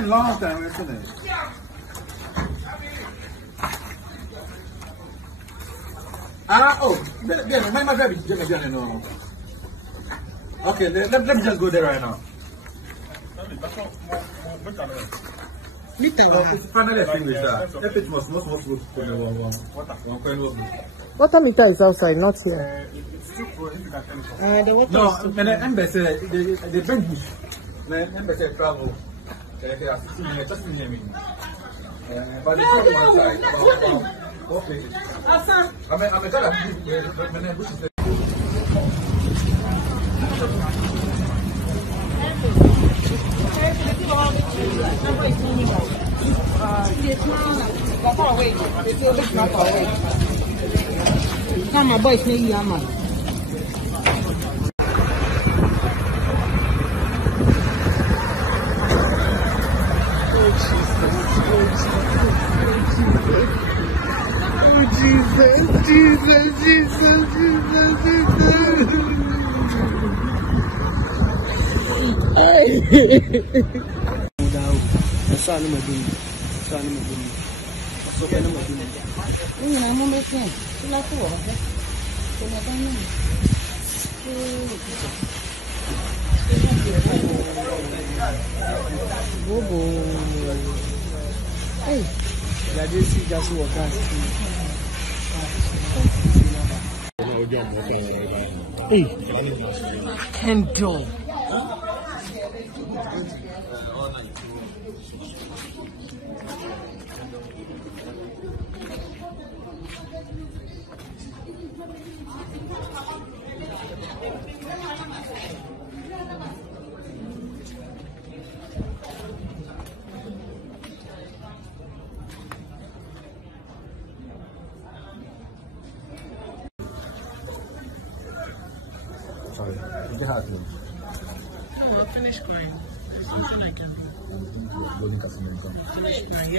Long time, isn't it? My baby, no. Okay, let me just go there right now. It's finally finished. If it was Water meter is outside, not here. The water no, the embassy, the bench, the embassy travel. They are 16 minutes, just near me. But it's not outside. Okay. I'm a child. Come on, boys, maybe I'm on. Hey, just walk out. Hey, Kendall. Sorry, it's hard. No, I finished crying. There's something I can do. I'm thinking of loading customer income. Finish crying.